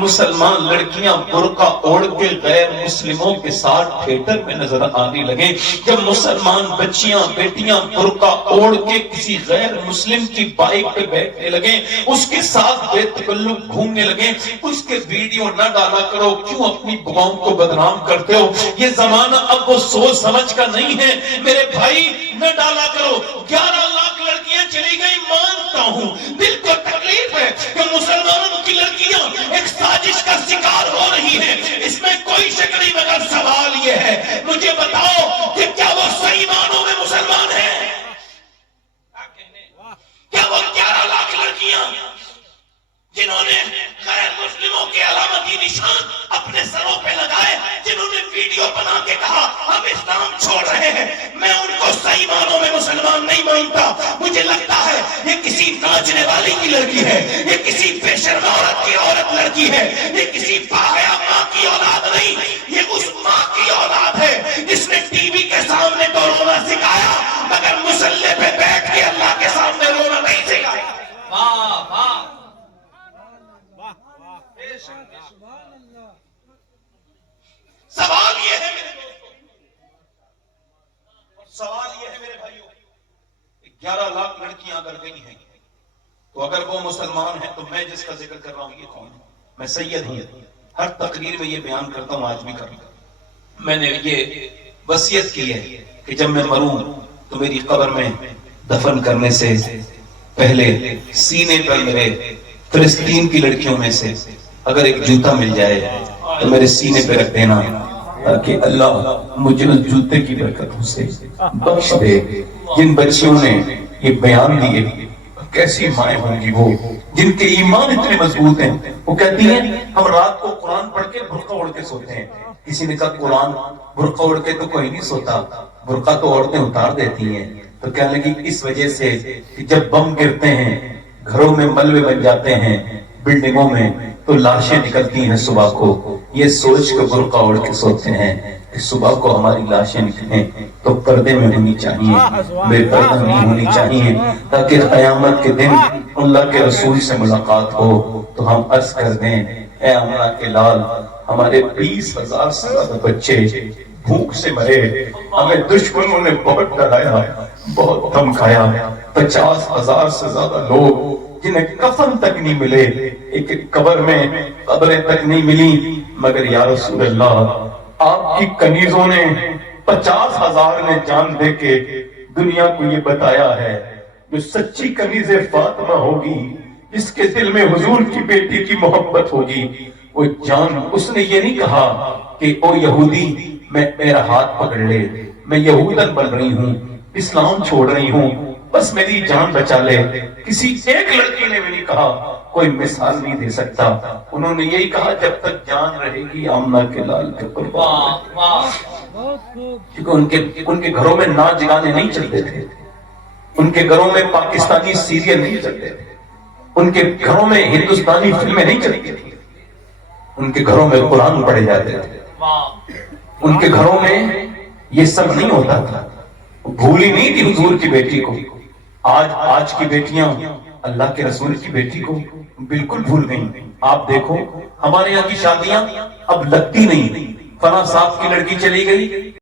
مسلمان لڑکیاں برقع اوڑھ کے غیر مسلموں کے ساتھ تھیٹر میں نظر آنے لگے، جب مسلمان بچیاں بیٹیاں برقع اوڑھ کے کسی غیر مسلم کی بائک پہ بیٹھنے لگے، اس کے ساتھ بے تکلف گھومنے لگے، اس کے ویڈیو نہ ڈالا کرو، کیوں اپنی قوم کو بدنام کرتے ہو؟ یہ زمانہ اب وہ سوچ سمجھ کا نہیں ہے میرے بھائی، نہ ڈالا کرو۔ 11 لاکھ لڑکیاں چلی گئی، مانتا ہوں دل کو تکلیف ہے کہ مسلمانوں کی لڑکیاں ایک سازش کا شکار ہو رہی ہیں، اس میں کوئی شک نہیں، مگر سوال یہ ہے مجھے بتاؤ کہ کیا وہ صحیح معنوں میں مسلمان ہیں؟ کیا وہ 11 لاکھ لڑکیاں جنہوں نے غیر مسلموں کے علامتی نشان اپنے سروں پہ لگائے، جنہوں نے ویڈیو بنا کے کہا ہم اسلام چھوڑ رہے ہیں، میں ان کو صحیح معنوں میں مسلمان نہیں مانتا؟ مجھے لگتا ہے یہ کسی ناچنے والی کی لڑکی ہے، یہ کسی بے شرم عورت کی عورت لڑکی ہے، یہ کسی پاغیا ماں کی اولاد نہیں، یہ اس ماں کی اولاد ہے جس نے ٹی وی کے سامنے تو رونا سکھایا مگر مصلی پہ بیٹھ کے اللہ کے سامنے رونا نہیں سکھایا۔ سوال یہ ہے میرے دوستوں، سوال یہ ہے میرے بھائیوں، 11 لاکھ لڑکیاں اگر گئی ہیں تو اگر وہ مسلمان ہیں تو میں جس کا ذکر کر رہا ہوں یہ کون ہے؟ میں سید ہوں، ہر تقریر میں یہ بیان کرتا ہوں، آج بھی کرتا ہوں۔ میں نے یہ وصیت کی ہے کہ جب میں مروں تو میری قبر میں دفن کرنے سے پہلے سینے پر میرے فلسطین کی لڑکیوں میں سے اگر ایک جوتا مل جائے تو میرے سینے پہ رکھ دینا، تاکہ اللہ مجھے اس جوتے کی برکتوں سے بخش دے۔ جن بچیوں نے یہ بیان دیے، کیسی مائیں ہوں گی وہ جن کے ایمان اتنے مضبوط ہیں، وہ کہتی ہیں ہم رات کو قرآن پڑھ کے برقع اوڑھ کے سوتے ہیں۔ کسی نے کہا قرآن برقع اوڑھ کے تو کوئی نہیں سوتا، برقع تو عورتیں اتار دیتی ہیں۔ تو کہنے لگی اس وجہ سے کہ جب بم گرتے ہیں، گھروں میں ملبے بن جاتے ہیں، بلڈنگوں میں، تو لاشیں نکلتی ہیں صبح کو، یہ سوچ کے برقع اوڑھ کے سوتے ہیں کہ صبح کو ہماری لاشیں نکلیں تو پردے میں ہونی چاہیے، بے پردہ نہیں ہونی چاہیے، تاکہ قیامت کے دن اللہ کے رسول سے ملاقات ہو تو ہم عرض کر دیں اے آمنہ کے لال، ہمارے 20,000 سے زیادہ بچے بھوک سے مرے، ہمیں دشمنوں نے بہت ڈرایا، بہت دھمکایا، 50,000 سے زیادہ لوگ جنہیں کفن تک نہیں ملے، ایک قبر میں قبریں تک نہیں ملی، مگر یا رسول اللہ آپ کی کنیزوں نے 50,000 نے جان دے کے دنیا کو یہ بتایا ہے جو سچی کنیز فاطمہ ہوگی، جس کے دل میں حضور کی بیٹی کی محبت ہوگی، وہ جان، اس نے یہ نہیں کہا کہ او یہودی میرا ہاتھ پکڑ لے، میں یہودن بن رہی ہوں، اسلام چھوڑ رہی ہوں، بس میری جان بچا لے۔ کسی ایک لڑکی نے بھی نہیں کہا، کوئی مثال نہیں دے سکتا، انہوں نے یہی کہا جب تک جان رہے گی آمنہ کے لال کے قربان۔ کیونکہ ان کے گھروں میں ناچ گانے نہیں چلتے تھے، ان کے گھروں میں پاکستانی سیریل نہیں چلتے تھے، ان کے گھروں میں ہندوستانی فلمیں نہیں چلتی تھی، ان کے گھروں میں قرآن پڑھے جاتے تھے، ان کے گھروں میں یہ سب نہیں ہوتا تھا، بھولی نہیں تھی حضور کی بیٹی کو۔ آج کی بیٹیاں اللہ کے رسول کی بیٹی کو بالکل بھول گئیں۔ آپ دیکھو ہمارے یہاں کی شادیاں اب لگتی نہیں، فلاں صاحب کی لڑکی چلی گئی